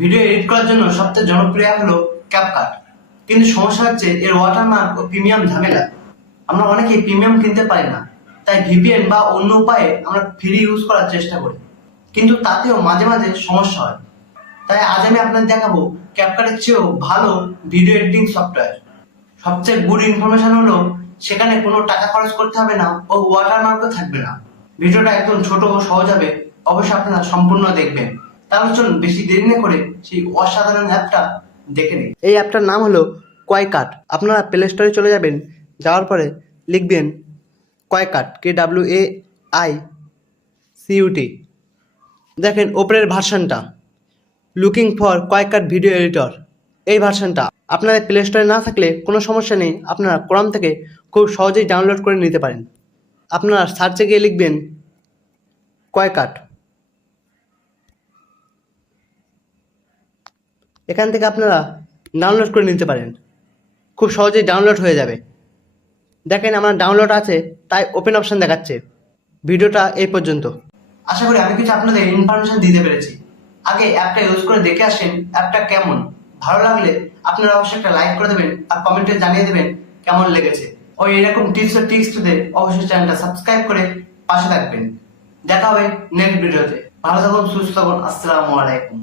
Video edit করার জন্য সবচেয়ে জনপ্রিয় অ্যাপ হলো ক্যাপকাট। কিন্তু সমস্যা হচ্ছে এর ওয়াটারমার্ক ও প্রিমিয়াম ঝামেলা। আমরা অনেকেই প্রিমিয়াম কিনতে পারি না, তাই ভিপিএন বা অন্য উপায়ে আমরা ফ্রি ইউজ করার চেষ্টা করি, কিন্তু তাতেও মাঝে মাঝে সমস্যা হয়। তাই আজ আমি আপনাদের দেখাবো ক্যাপকাটের চেয়েও ভালো ভিডিও এডিটিং সফটওয়্যার। সবচেয়ে গুড ইনফরমেশন হলো সেখানে কোনো টাকা খরচ করতে হবে না ও ওয়াটারমার্কও থাকবে না। ভিডিওটা একদম ছোট ও সহজ হবে, অবশ্যই আপনারা সম্পূর্ণ দেখবেন। তাহলে চলুন বেশি দেরি না করে সেই অসাধারণ অ্যাপটা দেখে নিন। এই অ্যাপটার নাম হলো কোয়াইকাট। আপনারা প্লে স্টোরে চলে যাবেন, যাওয়ার পরে লিখবেন কোয়াইকাট, KWAICUT। দেখেন ওপরের ভার্সনটা, লুকিং ফর কোয়াইকাট ভিডিও এডিটর, এই ভার্সনটা। আপনাদের প্লে স্টোরে না থাকলে কোনো সমস্যা নেই, আপনারা ক্রোম থেকে খুব সহজেই ডাউনলোড করে নিতে পারেন। আপনারা সার্চে গিয়ে লিখবেন কোয়াইকাট। এখান থেকে আপনারা ডাউনলোড করে নিতে পারেন, খুব সহজেই ডাউনলোড হয়ে যাবে। দেখেন আমার ডাউনলোড আছে, তাই ওপেন অপশন দেখাচ্ছে। ভিডিওটা এই পর্যন্ত। আশা করি আমি কিছু আপনাদের ইনফরমেশন দিতে পেরেছি। আগে অ্যাপটা ইউজ করে দেখে আসেন অ্যাপটা কেমন। ভালো লাগলে আপনারা অবশ্যই একটা লাইক করে দেবেন আর কমেন্টে জানিয়ে দেবেন কেমন লেগেছে। ও এরকম টিপস ও ট্রিক্স পেতে অবশ্যই চ্যানেলটা সাবস্ক্রাইব করে পাশে থাকবেন। দেখা হবে নেক্সট ভিডিওতে। ভালো থাকুন, সুস্থ থাকুন। আসসালামু আলাইকুম।